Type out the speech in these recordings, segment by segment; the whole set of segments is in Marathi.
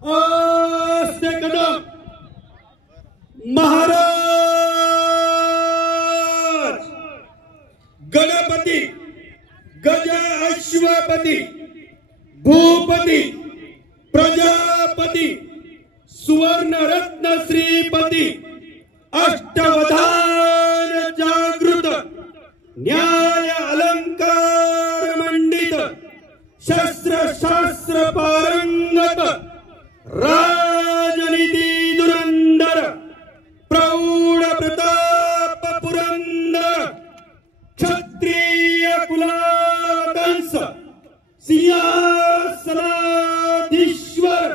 आस्ते कदम महाराज गणपती गज अश्वपती भूपती प्रजापती सुवर्ण रत्न श्रीपती अष्टवधान जागृत न्याय अलंकार मंडित शस्त्र शास्त्र पारंगत राजनीती दुरंदर प्रौढ प्रताप पुरंदर क्षत्रिय कुलादंस सिंहासनाधीश्वर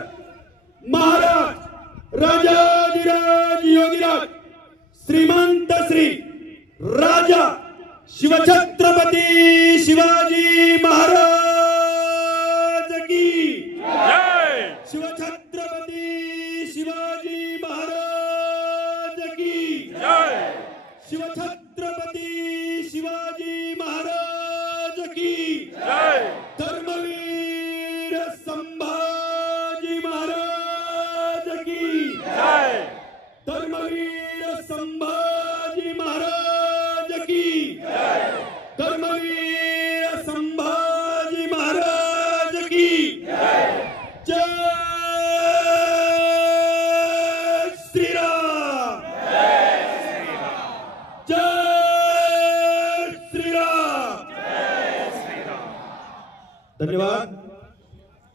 महाराज राजाधिराज योगीराज श्रीमंत श्री राजा शिवछत्रपती शिवाजी महाराज की जय। शिवछत्रपती शिवाजी महाराज की जय। शिवछत्रपती शिवाजी महाराज की जय। धर्मवीर